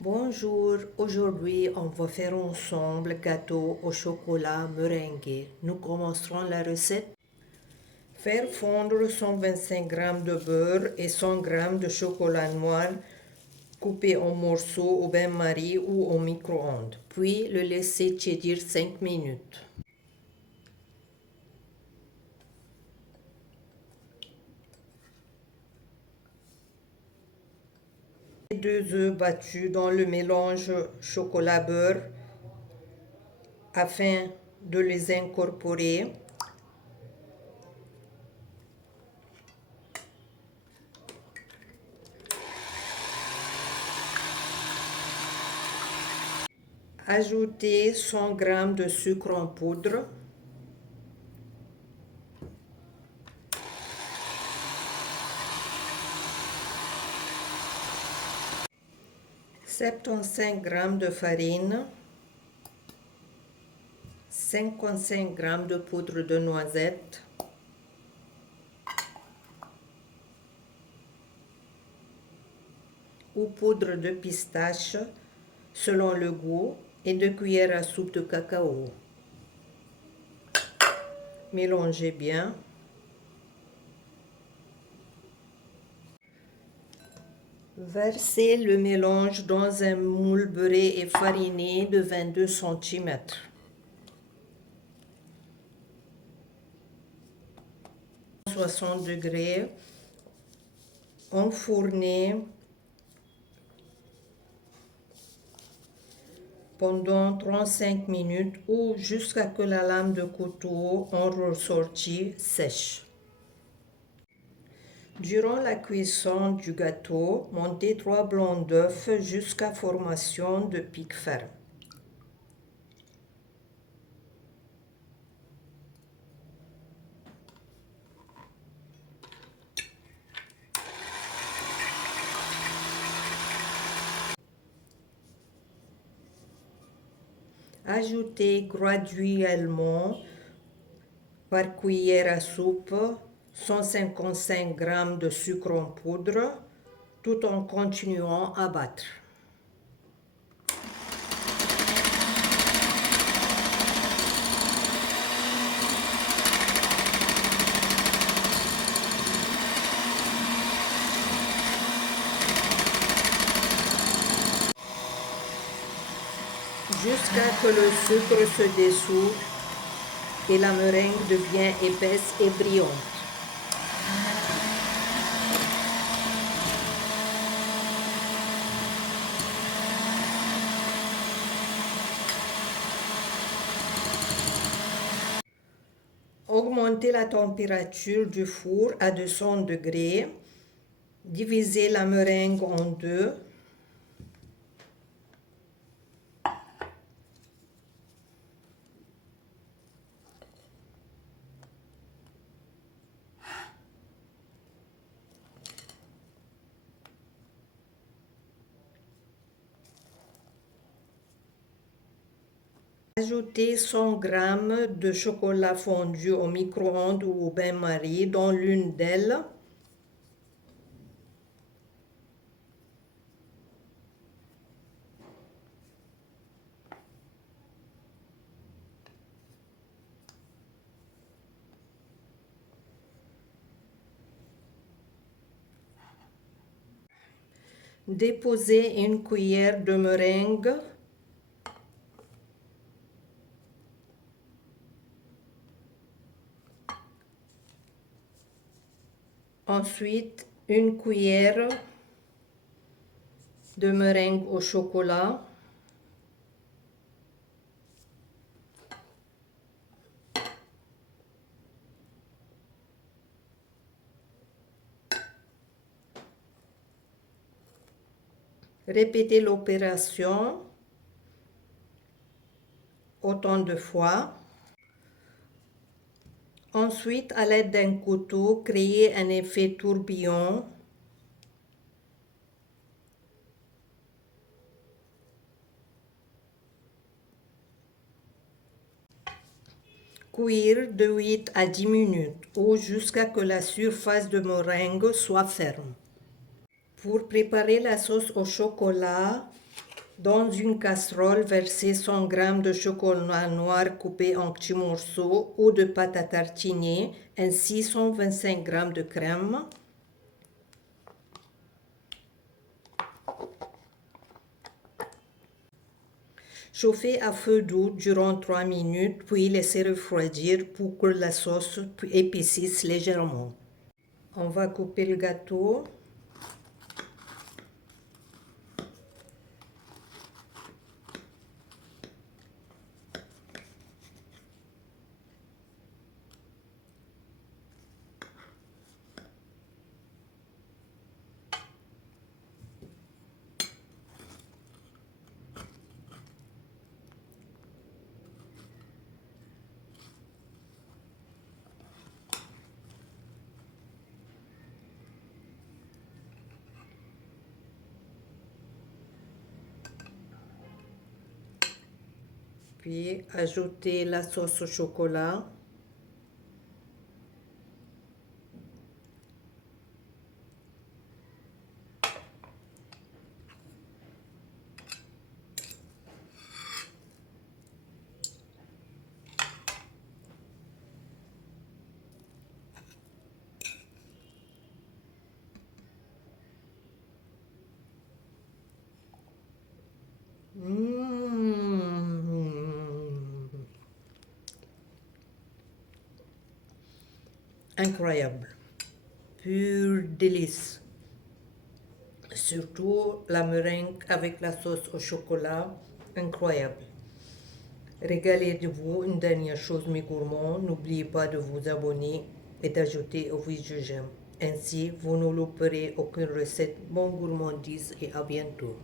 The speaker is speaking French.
Bonjour, aujourd'hui on va faire ensemble gâteau au chocolat meringué. Nous commencerons la recette. Faire fondre 125 g de beurre et 100 g de chocolat noir coupé en morceaux au bain-marie ou au micro-ondes. Puis le laisser tiédir 5 minutes. Deux œufs battus dans le mélange chocolat-beurre afin de les incorporer. Ajoutez 100 g de sucre en poudre. Septante-cinq g de farine, 55 g de poudre de noisette, ou poudre de pistache selon le goût et 2 cuillères à soupe de cacao. Mélangez bien. Versez le mélange dans un moule beurré et fariné de 22 cm. À 160 degrés, enfournez pendant 35 minutes ou jusqu'à ce que la lame de couteau en ressortie sèche. Durant la cuisson du gâteau, montez 3 blancs d'œufs jusqu'à formation de pic ferme. Ajoutez graduellement par cuillère à soupe 155 g de sucre en poudre tout en continuant à battre. Jusqu'à ce que le sucre se dissout et la meringue devient épaisse et brillante. Augmentez la température du four à 200 degrés. Divisez la meringue en deux. Ajoutez 100 g de chocolat fondu au micro-ondes ou au bain-marie dans l'une d'elles. Déposez une cuillère de meringue. Ensuite, une cuillère de meringue au chocolat. Répétez l'opération autant de fois. Ensuite, à l'aide d'un couteau, créez un effet tourbillon. Cuire de 8 à 10 minutes ou jusqu'à ce que la surface de meringue soit ferme. Pour préparer la sauce au chocolat, Dans une casserole, versez 100 g de chocolat noir coupé en petits morceaux ou de pâte à tartiner, ainsi 125 g de crème. Chauffez à feu doux durant 3 minutes, puis laissez refroidir pour que la sauce épaississe légèrement. On va couper le gâteau. Puis ajoutez la sauce au chocolat. Incroyable, pur délice. Surtout la meringue avec la sauce au chocolat, incroyable. Régalez-vous. Une dernière chose, mes gourmands, n'oubliez pas de vous abonner et d'ajouter au oui je j'aime. Ainsi, vous ne louperez aucune recette. Bon gourmandise et à bientôt.